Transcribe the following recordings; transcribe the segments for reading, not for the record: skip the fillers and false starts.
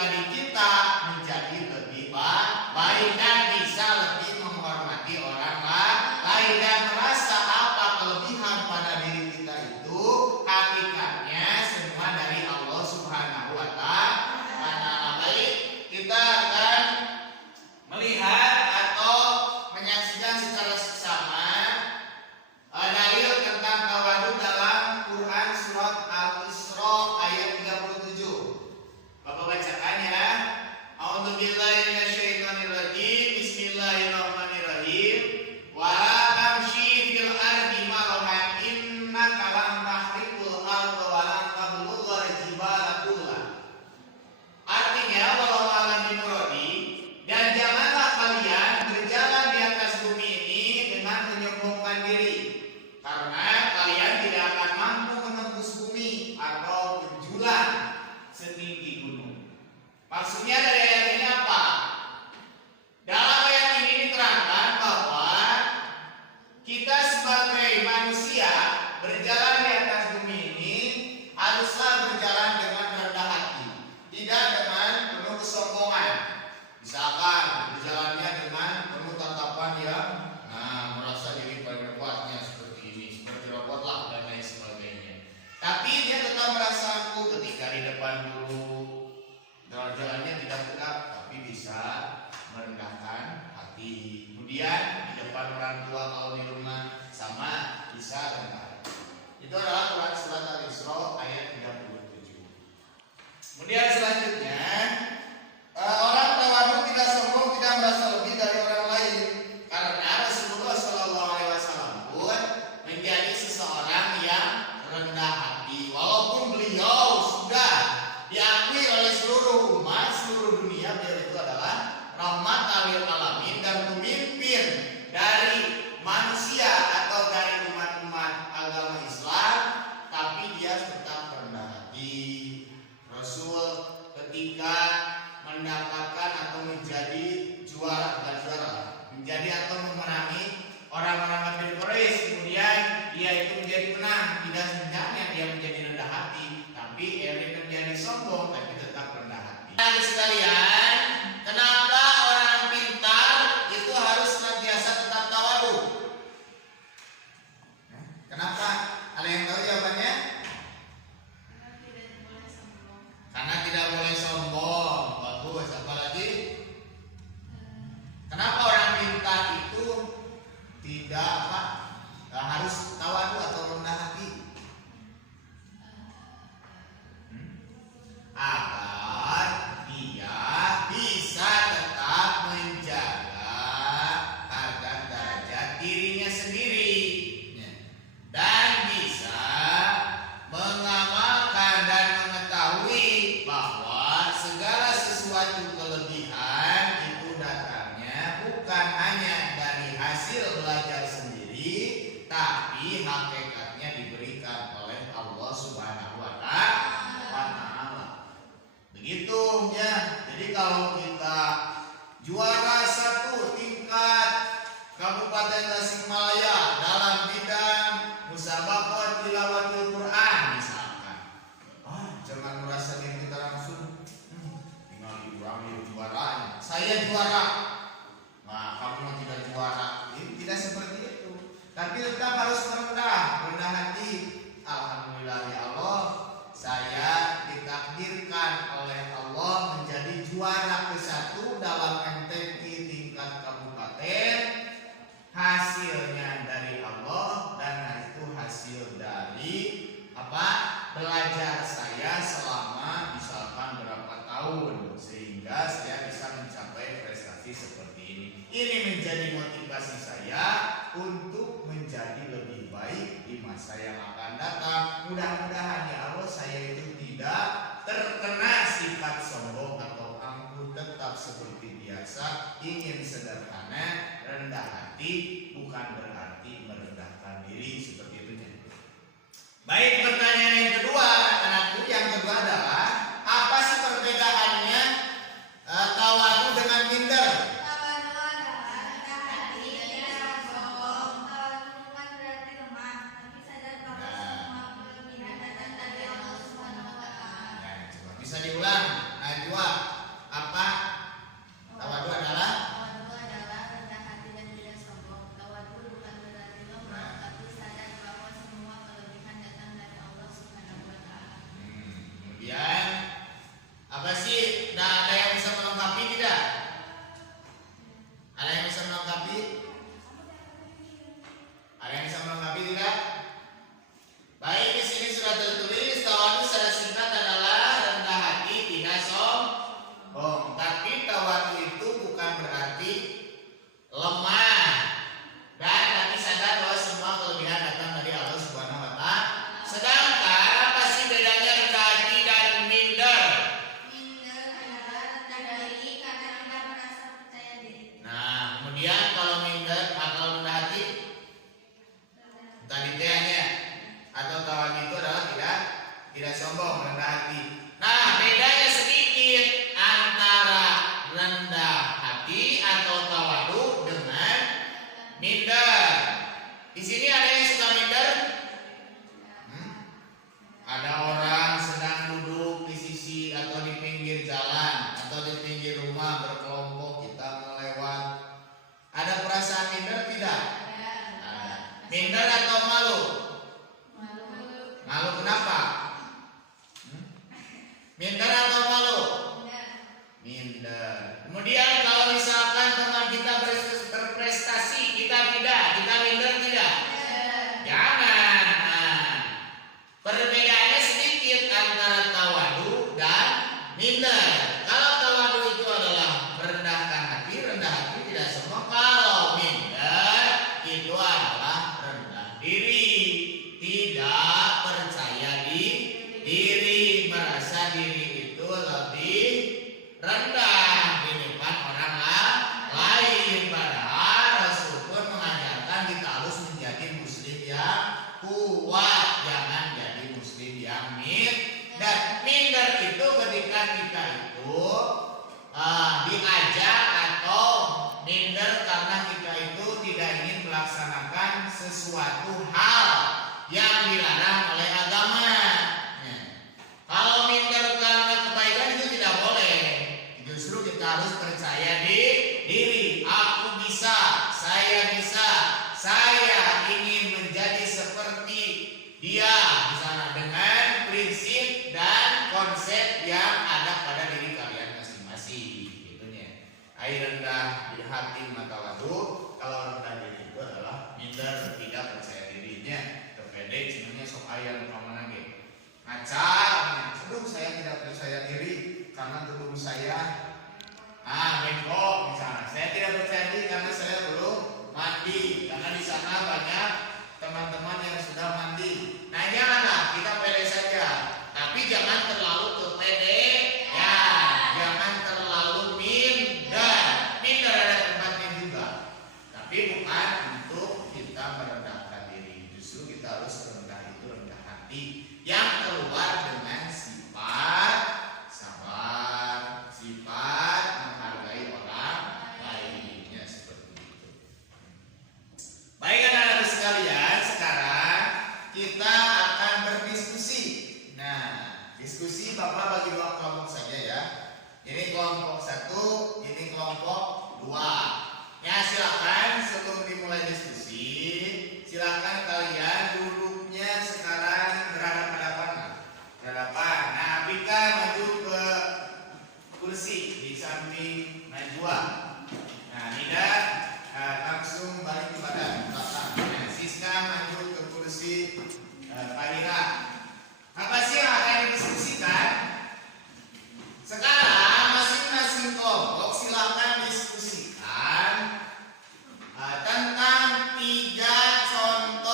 pribadi kita menjadi lebih baik dan bisa lebih menghormati orang lain dan merasa apa kelebihan pada diri kita itu hakikatnya semua dari Allah Subhanahu wa Ta'ala. Baik, kita akan melihat atau menyaksikan secara seksama dalil tentang tawadhu dalam Quran surat Al-Isra ayat 37. Bapak bacakan ya. A'udzubillahi minasyaitonirrajim. Bismillahirrahmanirrahim. Wa amshi fil ardi marahan innaka lan tahriqul arda wa lan tablughal jibala kullah. Artinya walau alam dimuradi, dan janganlah kalian berjalan di atas bumi ini dengan menyombongkan diri, karena kalian tidak akan mampu menembus bumi atau menjulang setinggi gunung. Maksudnya dari ayat ini apa? Dalam ayat ini diterangkan bahwa kita sebagai manusia berjalan di atas bumi ini haruslah berjalan dengan rendah hati, tidak dengan penuh kesombongan. Misalkan berjalannya dengan penuh tatapan yang merasa diri paling kuatnya seperti ini, seperti robot lah dan lain sebagainya. Tapi dia tetap merasa angkuh ketika di depan dulu jalannya tidak tegak, tapi bisa merendahkan hati. Kemudian di depan orang tua kalau di rumah sama bisa rendah. Itu adalah Quran surat Al-Isra ayat 37. Kemudian selanjutnya orang tawadhu tidak sombong, tidak merasa lebih dari orang lain, karena Rasulullah SAW pun menjadi seseorang yang rendah hati, walaupun beliau sudah diakui oleh seluruh umat, seluruh dunia, beliau itu adalah rahmatan lil alamin dan pemimpin dari manusia atau dari umat-umat agama Islam, tapi dia tetap rendah hati. Rasul ketika mendapatkan atau menjadi menjadi atau memerangi orang-orang kafir Quraisy, kemudian dia itu menjadi menang, tidak hendaknya dia menjadi rendah hati, tapi dia menjadi sombong, tapi tetap rendah hati. Sekalian, kenapa orang pintar itu harus senantiasa tetap tawadhu? Kenapa? Ada yang tahu jawabannya? Karena tidak boleh sombong. Bagus. Apa lagi? Kenapa orang pintar itu tidak harus tawadhu atau rendah hati? Agar dia bisa tetap menjaga harga derajat dirinya sendiri dan bisa mengamalkan dan mengetahui bahwa segala sesuatu kelebihan itu datangnya bukan hanya dari hasil belajar sendiri, tapi hakikatnya diberikan oleh Allah Subhanahu wa Ta'ala. Begitu ya. Jadi kalau kita juara 1 tingkat Kabupaten Tasikmalaya dalam bidang musabaqah tilawatul Quran misalkan, jangan merasa diri kita langsung tinggal diurangi juaranya. Saya juara, kamu tidak juara. Ini tidak seperti itu. Tapi tetap harus rendah hati. Alhamdulillah ya Allah, saya ditakdirkan oleh Allah menjadi juara ke-1 dalam MTQ tingkat kabupaten. Hasilnya dari Allah dan itu hasil dari belajar saya selama misalkan berapa tahun, sehingga saya bisa mencapai prestasi seperti ini. Ini menjadi motivasi saya untuk menjadi lebih baik di masa yang akan datang. Mudah-mudahan ya Allah saya itu tidak terkena sifat sombong atau angkuh, tetap seperti biasa, ingin sederhana, rendah hati, bukan berarti merendahkan diri seperti itu. Baik, pertanyaan yang kedua, anakku, yang kedua adalah apa sih perbedaannya tawadhu dengan minder? Tawadhu adalah rendah hati, tidak sombong. Tawadhu bukan berarti lemah, tapi sadar bahwa semua kelebihan datang dari Allah Subhanahu wa Ta'ala. Coba bisa diulang. Najwa Najwa. Apa? Tawadu adalah Tawadu adalah rendah hati dan tidak sombong. Tawadu bukan berarti lemah, tapi sadar bahwa semua kelebihan datang dari Allah Subhanahu wa taala. Kemudian apa sih? Nah, ada yang bisa melengkapi tidak? Ada yang bisa melengkapi? Ada yang bisa melengkapi tidak? Baik, di sini sudah tertulis tawadu secara singkat adalah rendah hati, tidak sombong. Tapi tawadu itu bukan berarti lemah dan tapi sadar bahwa semua kelebihan datang dari Allah Subhanahu wa taala. Sedangkan apa sih bedanya rendah hati dan minder? Minder adalah rendah diri karena tidak merasa percaya diri. Nah, kemudian kalau minder atau rendah hati tadi tehnya atau tawadu itu adalah tidak sombong, rendah hati. Nah, bedanya sedikit antara rendah hati atau tawadu dengan minder. Di sini ada yang suka minder? Ada orang sedang duduk di sisi atau di pinggir jalan atau di pinggir rumah berkelompok, kita melewat. Ada perasaan minder tidak? Ada. Minder atau malu? Malu. Malu kenapa? Minder atau malu? Minder. Kemudian kalau misalkan teman kita berprestasi, kita tidak, kita minder tidak? Jangan. Nah, perbedaannya sedikit antara tawadu dan minder. Kalau tawadu itu adalah merendahkan hati, rendah hati tidak semua. Kalau minder itu adalah rendah diri, tidak percaya diri, merasa diri itu lebih rendah di depan orang lain. Padahal Rasul pun mengajarkan kita harus menjadi muslim yang kuat, jangan jadi muslim yang minder itu ketika kita itu diajak atau minder karena kita itu tidak ingin melaksanakan sesuatu hal yang dilarang oleh agama. Kalau minder karena kebaikan itu tidak boleh. Justru kita harus percaya diri. Aku bisa, saya ingin menjadi seperti dia di sana dengan prinsip dan konsep yang ada pada diri kalian masing-masing. Gitunya. Air rendah di hati mata wadu. Kalau rendah diri itu adalah minder, tidak percaya dirinya. Terpedek sebenarnya sok ayam kemana gitu. Ngaca, aduh saya tidak percaya diri karena tubuh saya bengkok misalnya. Saya tidak percaya diri karena saya belum mandi, karena di sana banyak teman-teman yang sudah mandi. Nah, janganlah kita pede saja, tapi jangan terlalu kepede, ya, jangan terlalu minder. Minder ada tempatnya juga, tapi bukan untuk kita merendahkan diri. Justru kita harus rendah itu rendah hati yang keluar dengan sifat sabar, sifat menghargai orang lainnya seperti itu. Baik anak-anak sekalian, sekarang kita akan berdiskusi. Nah, diskusi Bapak bagi dua kelompok saja ya. Ini kelompok 1, ini kelompok 2. Ya, silakan sebelum dimulai diskusi, silakan kalian duduknya sekarang berhadapan-hadapan. Nah, Abika maju ke kursi di samping Najwa. Nah, Nida langsung balik kepada belakang. Nah, Siska maju ke kursi Fahira. Apa sih yang akan didiskusikan? Sekarang masing-masing kelompok silakan diskusikan tentang 3 contoh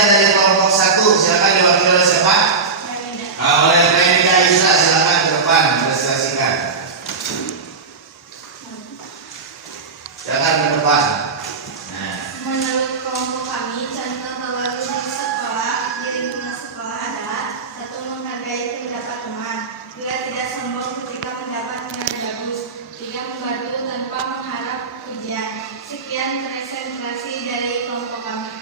yang dari kelompok 1 silakan diwakili oleh siapa? Oleh Renida Isa, silakan ke depan presentasikan. Silakan ke depan. Nah, Menurut kelompok kami, contoh tawadhu di sekolah, di lingkungan sekolah adalah satu, menghargai pendapat teman, dua, tidak sombong ketika mendapat nilai bagus, tiga, membantu tanpa mengharap pujian. Sekian presentasi dari kelompok kami.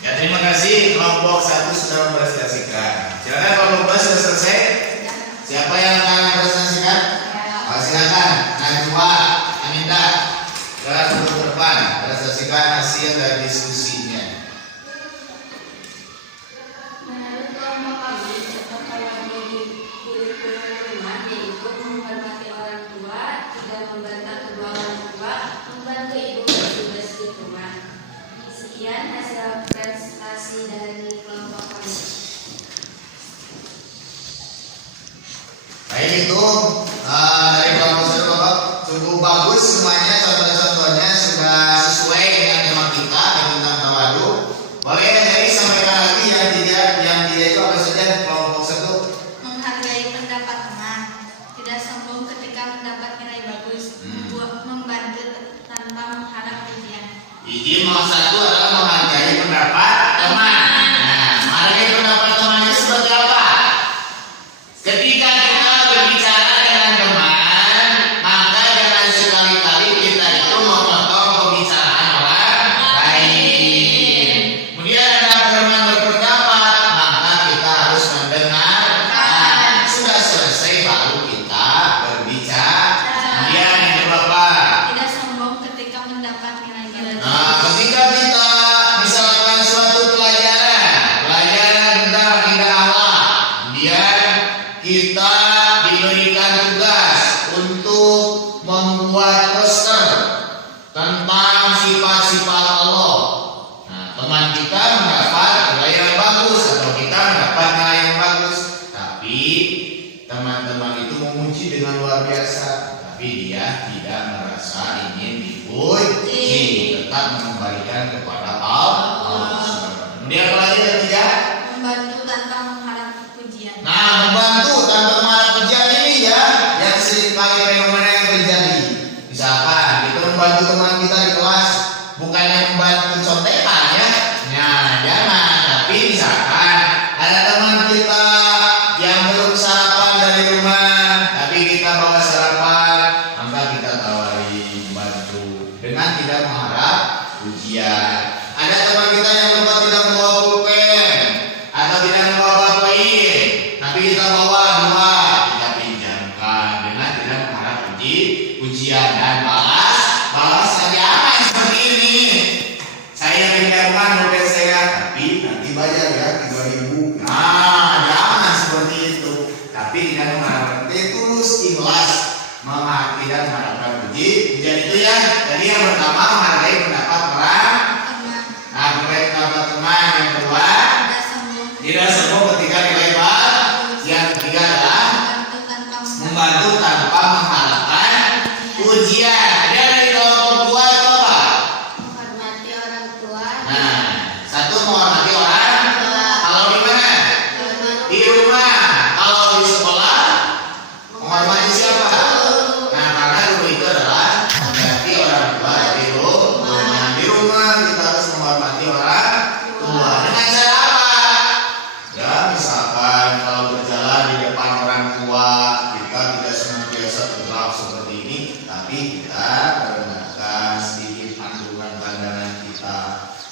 ya terima kasih kelompok 1 sudah mempresentasikan. Silakan kelompok 2 sudah selesai. Siapa yang akan mempresentasikan? Oh, silakan. Najwa, Aminta. Silakan duduk ke depan, presentasikan hasil dari diskusinya. Menurut kelompok kami, contoh tawadhu di lingkungan rumah yaitu menghormati orang tua, tidak membantah kedua orang tua, membantu ibu bertugas di rumah. Sekian hasil prestasi dari kelompok kami. Baik, itu dari kelompok 1 Bapak cukup bagus semuanya, contoh-contohnya sudah sesuai dengan tema kita tentang tawadhu. Boleh jadi sampaikan lagi yang tiga itu apa saja kelompok 1? Menghargai pendapat teman, tidak sombong ketika mendapat nilai bagus, membantu tanpa mengharap pujian. Izin nomor 1 adalah menghargai pendapat teman. Nah, menghargai pendapat teman itu seperti apa? Ketika kita berbicara dengan teman, maka jangan sekali-kali kita itu memotong pembicaraan orang lain. Kemudian ada teman berpendapat, maka kita harus mendengarkan. Sudah selesai baru kita berbicara. Kemudian yang kedua apa? Tidak sombong ketika mendapat nilai bagus. Nah, ketika kita misalkan suatu pelajaran tentang akidah Allah, kemudian kita diberikan tugas untuk membuat poster tentang sifat-sifat Allah. Nah, teman kita mendapat nilai yang bagus atau kita mendapat nilai yang bagus, tapi teman-teman itu memuji dengan luar biasa, tapi dia tidak merasa ingin dipuji, tetap mengembalikan kepada Allah. Kemudian apa lagi yang ketiga? Membantu tanpa mengharap pujian. Nah, membantu tanpa mengharap pujian ini ya yang seringkali fenomena yang terjadi. Misalkan kita membantu teman kita di kelas, bukannya membantu contekan ya. Nah, jangan. Tapi misalkan ada teman kita yang belum sarapan dari rumah, tapi kita bawa sarapan, maka kita tawari bantu dengan tidak mengharap pujian. Ada teman kita yang lupa tidak membawa pulpen atau tidak membawa baterai, tapi kita bawa 2, kita pinjamkan dengan tidak mengharap pujian dan balas saja aman seperti ini. Saya pinjamkan pulpen saya, tapi nanti bayar ya 3.000. Nah, jangan seperti itu. Tapi tidak mengharapkan tulus ikhlas, tidak mengharapkan pujian itu ya. Jadi yang pertama menghargai pendapat orang. Nah, menghargai pendapat teman. Yang kedua, tidak sombong ketika nilai bagus. Yang ketiga adalah membantu tanpa mengharapkan pujian. Dia dari kelompok 2 itu apa? Menghormati orang tua. Nah, 1 menghormati orang. Kalau di mana? Di rumah. Kalau di sekolah, menghormati siapa? Nah, karena guru itu adalah mengganti orang tua dari rumah. Di rumah kita harus menghormati orang tua. Dengan cara apa? Ya, misalkan kalau berjalan di depan orang tua, kita tidak senantiasa tegak seperti ini, tapi kita merendahkan sedikit pandangan pandangan kita.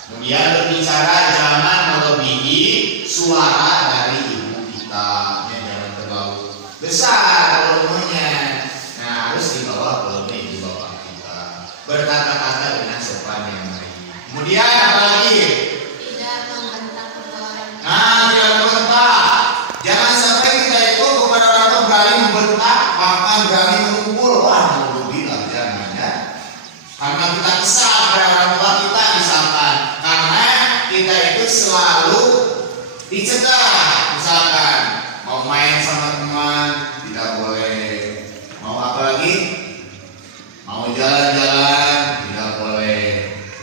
Kemudian berbicara jangan melebihi suara dari ibu kita, ya, jangan terlalu besar volumenya. Nah, harus di bawah volume ibu bapak kita. Berkata-kata dengan sopan yang baik. Kemudian apa lagi? Tidak membentak kedua orang tua. Nah, tidak membentak. Jangan sampai kita itu kepada orang tua berani membentak, bahkan berani memukul. Wah, mau bilang jangan ya. Karena kita kesal kepada orang tua kita misalkan, karena kita itu selalu dicegah. Misalkan mau main sama teman tidak boleh, mau apa lagi? Mau jalan-jalan tidak boleh,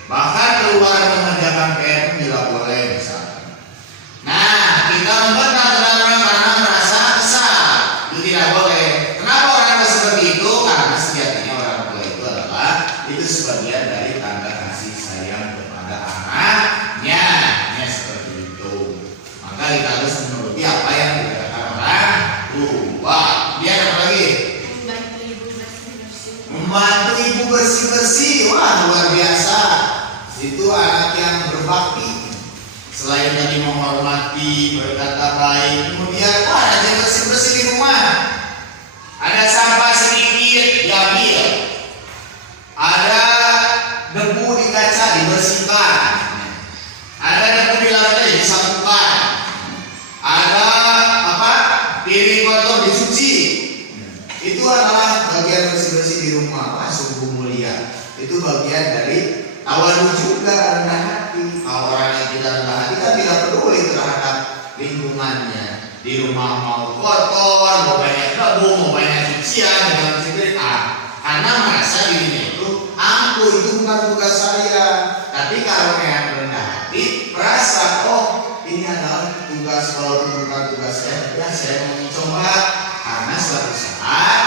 bahkan keluar mengerjakan PR tidak boleh. misalkan. Nah, kita membentak orang karena merasa kesal. Itu tidak boleh. Kenapa orang tua seperti itu? Karena sejatinya orang tua itu adalah sebagian dari tanda kasih sayang kepada anaknya. Ya, seperti itu. Maka kita harus menuruti apa yang dikatakan orang tua. Dia apa lagi? Membantu ibu bersih-bersih. Wah, luar biasa. Itu anak yang berbakti. Selain tadi menghormati, berkata baik, kemudian ada yang bersih-bersih di rumah. Ada sampah sedikit diambil, ada debu di kaca dibersihkan, ada debu di lantai disapukan, ada piring kotor dicuci. Itu adalah bagian bersih-bersih di rumah. Wah, sungguh mulia. Itu bagian dari tawadu juga, rendah hati. Kalau orang yang tidak rendah hati kan tidak peduli terhadap lingkungannya. Di rumah mau kotor, mau banyak debu, mau banyak cucian, dengan karena merasa dirinya itu itu bukan tugas saya. Tapi kalau yang rendah hati merasa, oh ini adalah tugas, kalau bukan tugas saya, ya saya mau mencoba. Karena suatu saat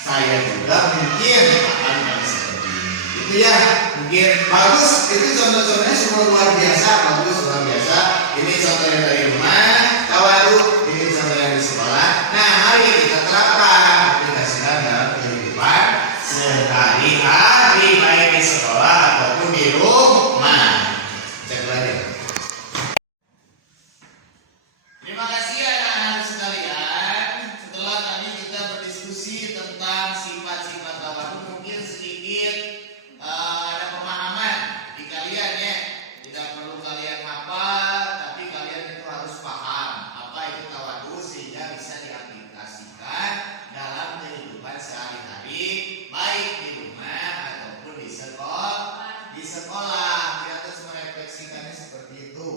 saya juga mungkin akan seperti ini. Itu ya, mungkin bagus. Itu contoh-contohnya semua luar biasa, bagus, luar biasa. Ini contohnya dari rumah, tawadu. Ini contohnya di sekolah. Nah, mari kita terapkan aplikasikan dalam kehidupan sehari-hari, baik di sekolah ataupun di rumah. Cek lagi. Terima kasih anak-anak sekalian. Setelah tadi kita berdiskusi tentang sifat-sifat tawadu, mungkin sedikit ada pemahaman di kalian ya. Tidak perlu kalian hafal, tapi kalian itu harus paham apa itu tawadu sehingga bisa diaplikasikan dalam kehidupan sehari-hari, baik di rumah ataupun di sekolah. Kita harus merefleksikannya seperti itu.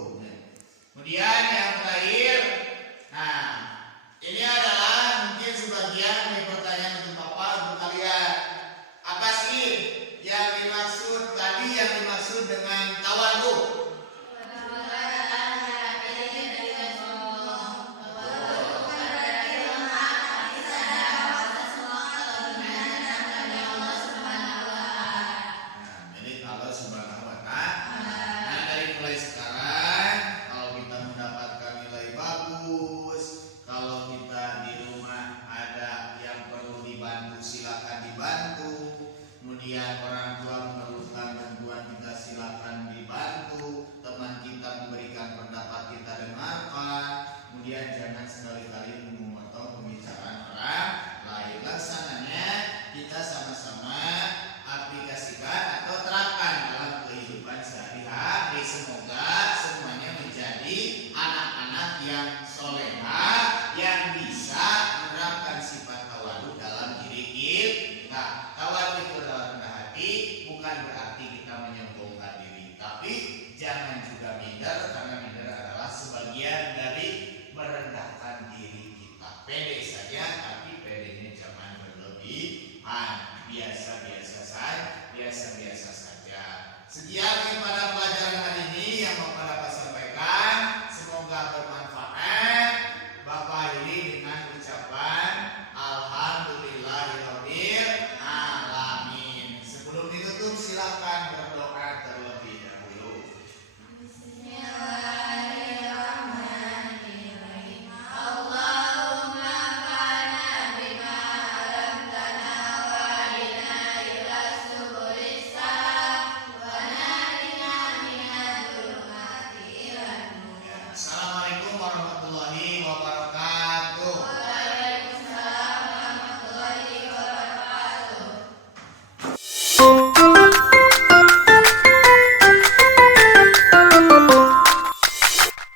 Kemudian yang terakhir, nah ini adalah mungkin sebagian dari pertanyaan untuk Bapak, untuk kalian. Apa sih yang dimaksud tadi, yang dimaksud dengan tawadu? Jadi kalau subhanahu wa ta'ala, nah dari mulai sekarang, kalau kita mendapatkan nilai bagus, kalau kita di rumah ada yang perlu dibantu, silakan dibantu. Kemudian orang tua memerlukan bantuan kita, silakan dibantu. Teman kita memberikan pendapat, kita dengarkan. Kemudian jangan sekali-kali memotong pembicaraan orang lain. Laksananya kita sama-sama aplikasikan atau terapkan dalam kehidupan sehari-hari. Semoga semuanya menjadi